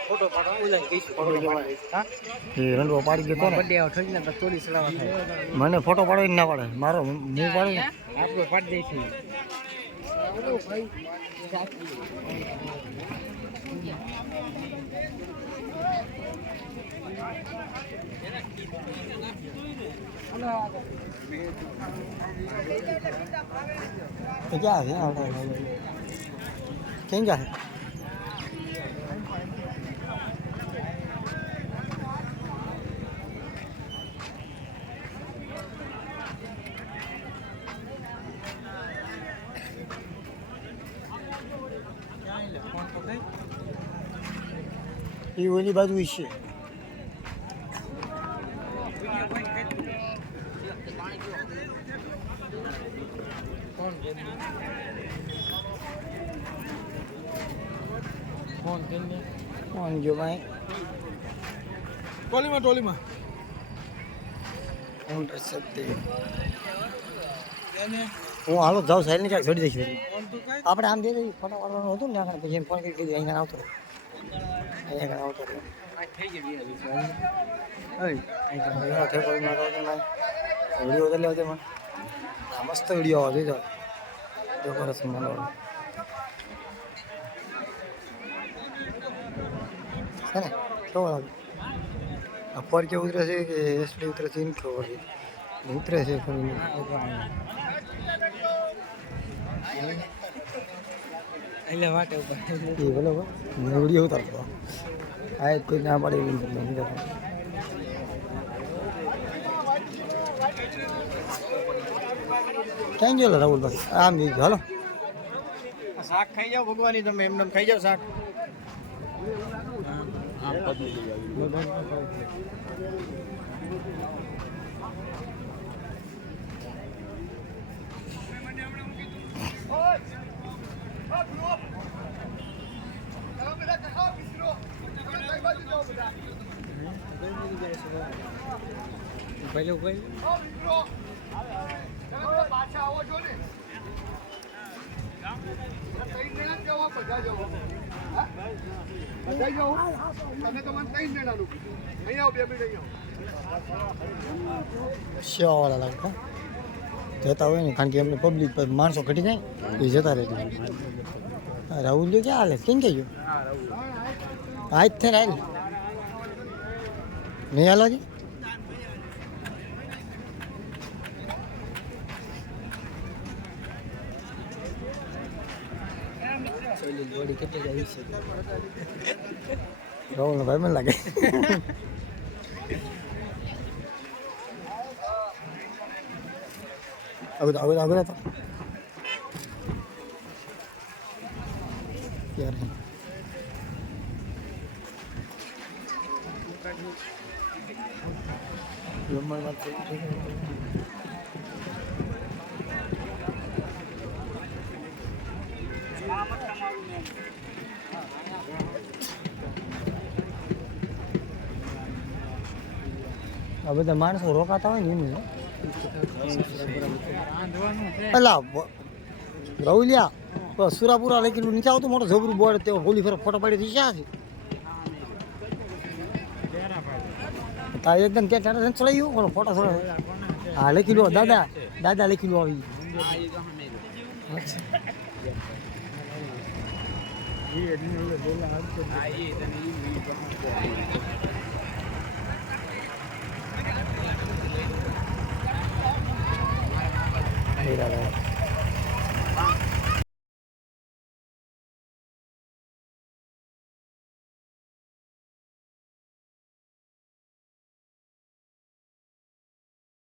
Photo પાડો ઓલા કઈશું photo પાડી હા એ રંડવો પાડી ગયો ને બર્થડે આવ થઈ ને તો ચોરી સલાવા થાય મને ફોટો પાડો ના પાડે મારો હું પાડું આપણે પાડી દઈ છે ઓલો ભાઈ तो क्या है कहीं जा है ये वाली बात हुई है कौन जो भाई टोली में कौन कर सकते હું હાલો જાઉં સાહેબ ને ક્યાંક ચડી જઈશું આપણે આમ જઈએ ફોટો પાડવાનું હતું ને પછી ફોન કરી કીધું અહીંયા આવતો અહીંયા આવતો વિડીયો તો લેવા મને મસ્ત વિડીયો આવે જો ડેકોરેશન બનાવવાનું है ना तो अपर के उतरे से कि इसलिए उतरे से इनको उतरे से એટલે વાટે ઉપર ये बोलो वीडियो उतारतो आए कोई ना पड़े नहीं क्या जो राहुल भाई आम जी हेलो શાક ખાઈ જાવ ભગવાની તમે એમને ખાઈ જાવ શાક વાળા લાગતા જતા હોય ને કારણ કે એમને પબ્લિક માણસો ઘટી જાય એ જતા રહે રાહુલ જો ક્યાં હાલે કેમ કે ગયો આજ થઈ ને નહીં હાલો જી બોડી કેટલી જાય છે રાહુલ ભાઈ મને લાગે Agora tá. Yaar. Lomar mat. अब तो मानस रोकाता હોય ને એમ અલા રાહુલિયા સુરાપુરા લખેલું નીચે આવતું મોટો જબરું બોર્ડ તે હોલી ફેર ફોટો પાડી દીધી છે તારે એકદમ ત્યાં ટાટા ચડાવ્યું ઓલો ફોટો થોડો હા લખેલું દાદા લખેલું આવી Mira,